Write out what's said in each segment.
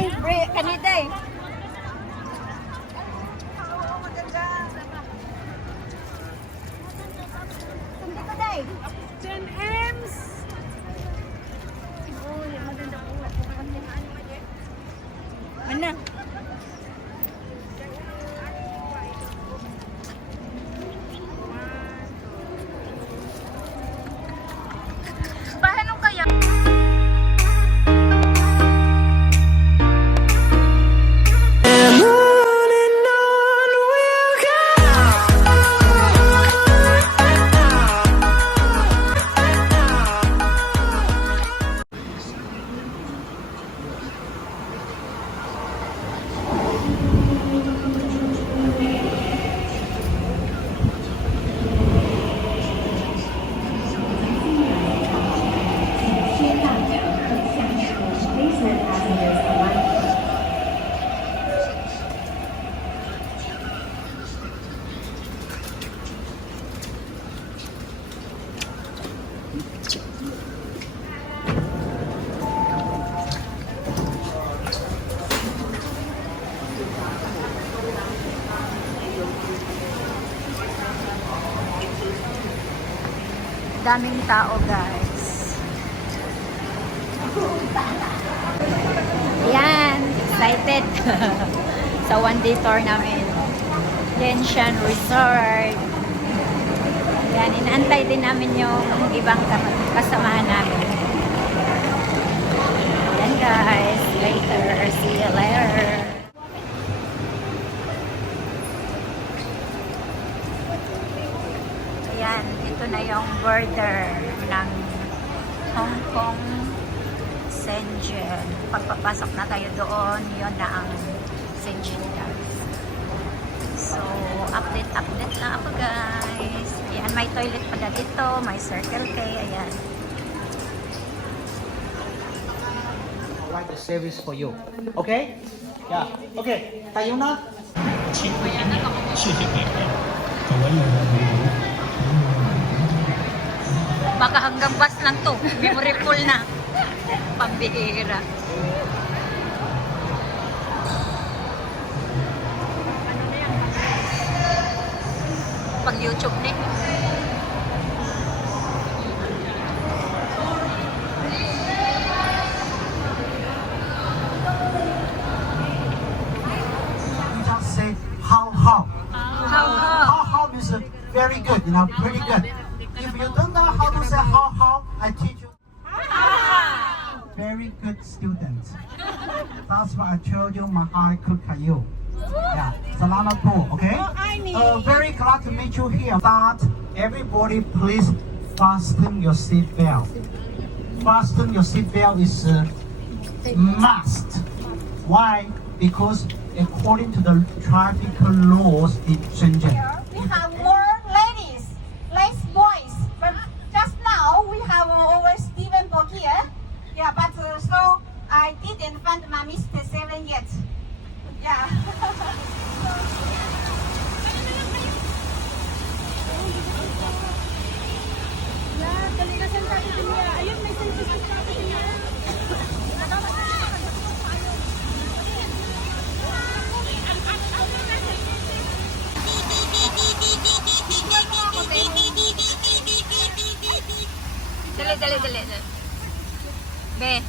Ay, kanida eh. Hindi ko day. 10Ms. Oh, yung maganda po. Mana? Paano kaya? Daming tao, guys. Yan, excited sa one-day tour namin. Genshan Resort. Yan, inaantay din namin yung ibang kasamahan namin. Yan, guys. Later. See you later. Ayan, ito na yung border ng Hong Kong, Shenzhen. Pagpapasok na tayo doon, yun na ang Shenzhen, guys. So, update na ako, guys. Ayan, may toilet pala dito, may Circle K, ayan. Provide the service for you. Okay? Yeah. Okay. Tayo na. Baka hanggang bus lang to. Memory full na. Pambihira. Pag YouTube ni. You just say how. How is very good, pretty good. If you don't know how to say how, I teach you. Very good student. That's what I told you, Mahal Kukayu. Yeah, Salamat po, okay? Very glad to meet you here. That everybody please fasten your seat belt. Fasten your seat belt is must. Why? Because according to the traffic laws in Shenzhen. We have more ladies, less boys. But just now we have over Stephen for here. Yeah, but so I didn't find my Mr. Seven yet. Yeah. Ayun, may census sa niya. Dali. Be.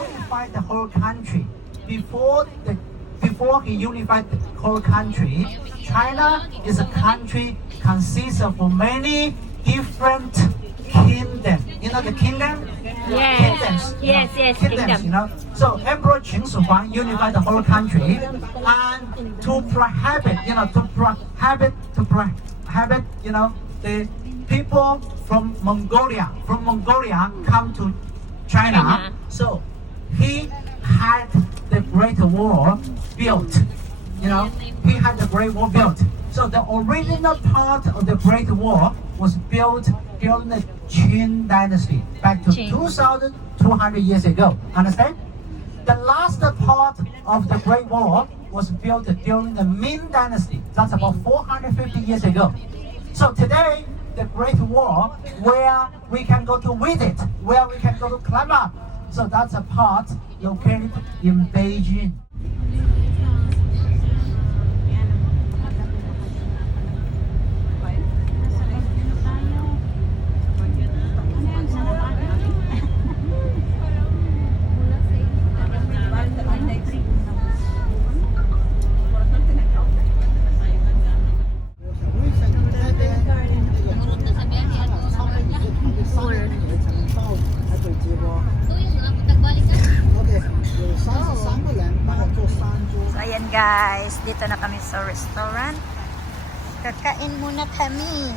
Unified the whole country. Before he unified the whole country, China is a country consists of many different kingdoms. You know the kingdom? Yes. Kingdoms. Yes, Kingdoms, kingdom. So Emperor Qin Shi Huang unified the whole country, and to prohibit, the people from Mongolia come to China. So he had the Great Wall built. He had the Great Wall built. So the original part of the Great Wall was built during the Qin Dynasty, back to Qin. 2,200 years ago. Understand? The last part of the Great Wall was built during the Ming Dynasty. That's about 450 years ago. So today, the Great Wall where we can go to visit, where we can go to climb up. So that's a part located in Beijing. So ayan guys, dito na kami sa restaurant. Kakain muna kami.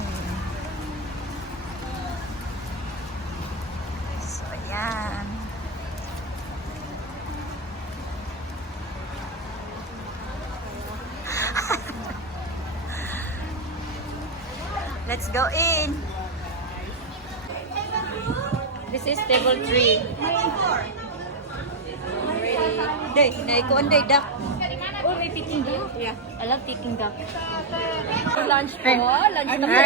So ayan. Let's go in. This is table 3. Day, ko day duck. Oh, may Peking duck. Yeah, I love Peking duck. Lunch po. Lunch na po.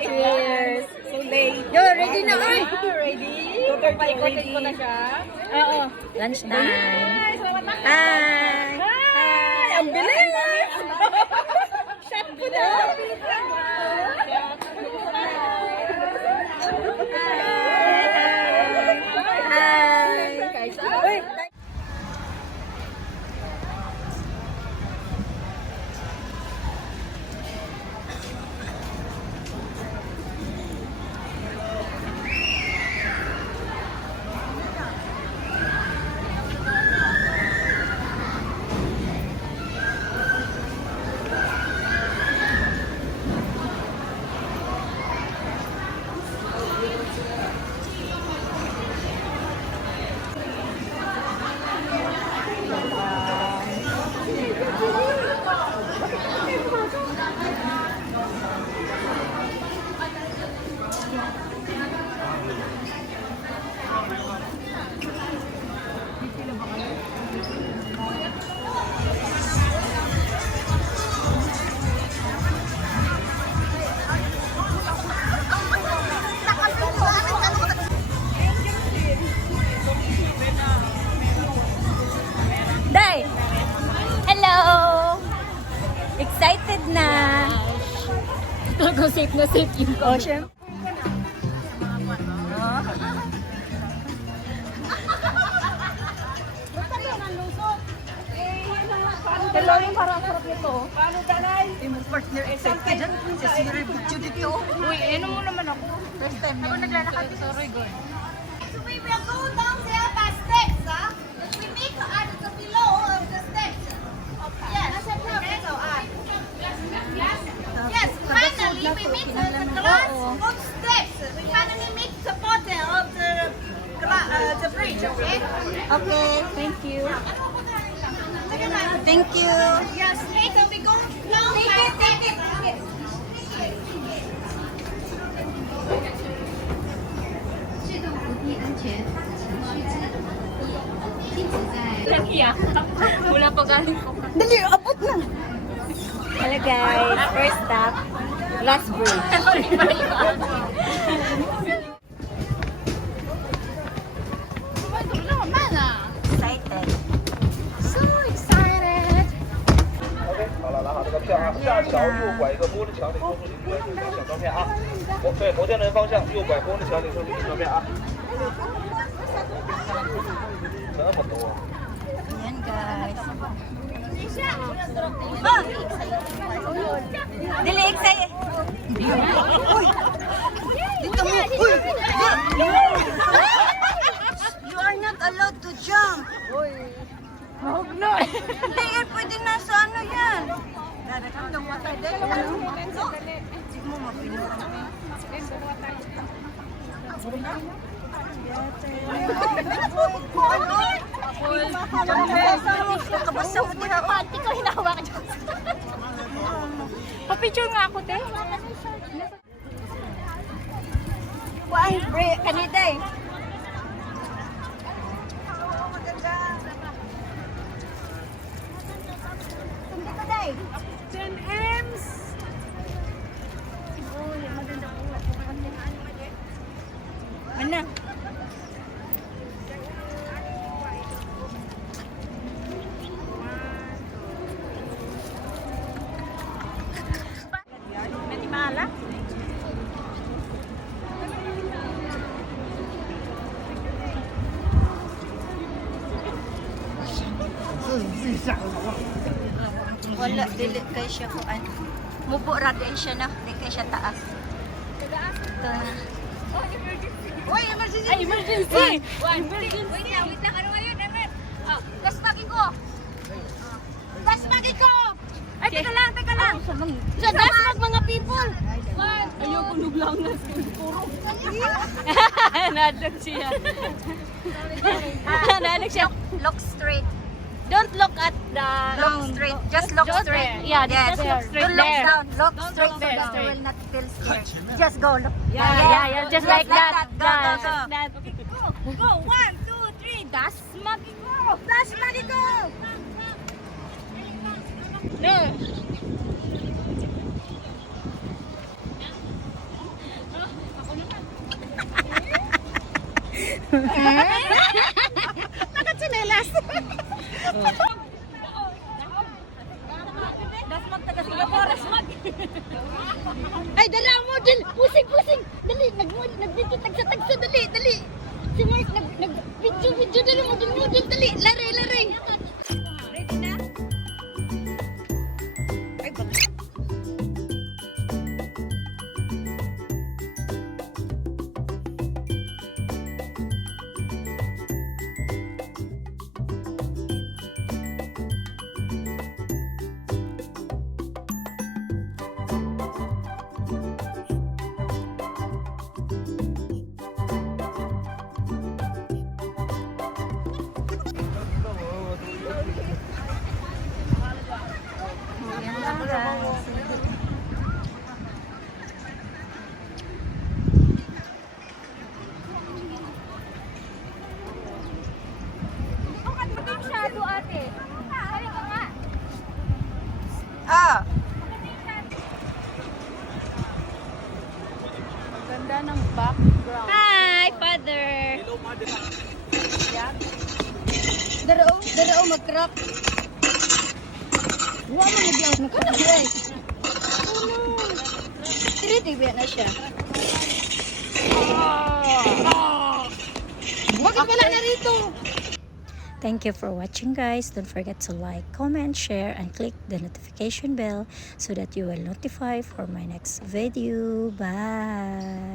Cheers. So late. Yo, ready na ay. Ready? Paikotin ko na siya. Oo. Lunch time. Salamat na. Hi. Hi! Ang bilis! Shot po na! Hi. Day! Hello! Excited na! Talagang safe na safe yung Oh, syempre. Hello, yung parang sarap nito. Paano tanay? Yung partner excited dyan. Sa Siri Butcho dito. Uy, ano mo naman ako? First time. Ako naglalakad dito. Sorry, girl. So we will go down there by steps, huh? We meet at the below of the steps. Yes. Yes, finally we meet the glass of steps. We finally meet the bottom of the bridge, okay? Okay, thank you. Thank you. Yes, later we go down by steps. 制动扶梯安全，请须知，禁止在 Wala pa galing ko. Dali, abot na! Hello guys, first stop, last bridge. Excited. So excited! 好了，拿好这个票啊，下桥右拐一个玻璃桥顶，说出您的小照片啊。对，摩天轮方向右拐玻璃桥顶，说出您照片啊。这么多。 Ayan guys. Dili, excited. Uy! Dito mo! Uy! You are not allowed to jump. Mahog na! Hindi yan, pwede nasa ano yan. Sige mo, mapinuhan. Kabasa mo din ako. Pati ko hinawa ka dyan. Pa-picture nga ako, te. Why? Kanida eh. Hindi ko day. 10 M's! Wala, dili kay siya ko an. Mubo ra din siya na, di kay siya taas. Ito na. Uy, emergency! Ay, emergency! Wait lang, ano ngayon, Emet? Gas bagay ko! Gas bagay ko! Ay, teka lang! Sa gas bag, mga people! Ayoko nuglang na puro. Nadlag siya. Nadlag siya. Look straight. Don't look at the... Look straight. Just look Just straight. there. Yeah, Yes. just look straight Don't look there. down. Look Don't straight look so there, that you straight. will not feel scared. Just go. Look. Yeah, just like that. Go, go, go. Just that. Go, 1, 2, 3. Das magi ko! Das magi ko! No. Nakatsinelas. Das mag taga Singapore. Ay, dala mo din. Pusing. Dali, nag-video tagsa, dali. Si Mark, nag-video dali mo din, dali. Lare. Ready na? Ay, bak. Yan lang, guys. Masyado, ate. Ay, ka nga. Ah! Ganda ng background. Hi, father. Hello, mother. Darao, mag-crack. Wala mo nag-out na ka na, guys. Tiri-tiri na siya. Bakit wala na rito? Thank you for watching, guys. Don't forget to like, comment, share, and click the notification bell so that you will notify for my next video. Bye!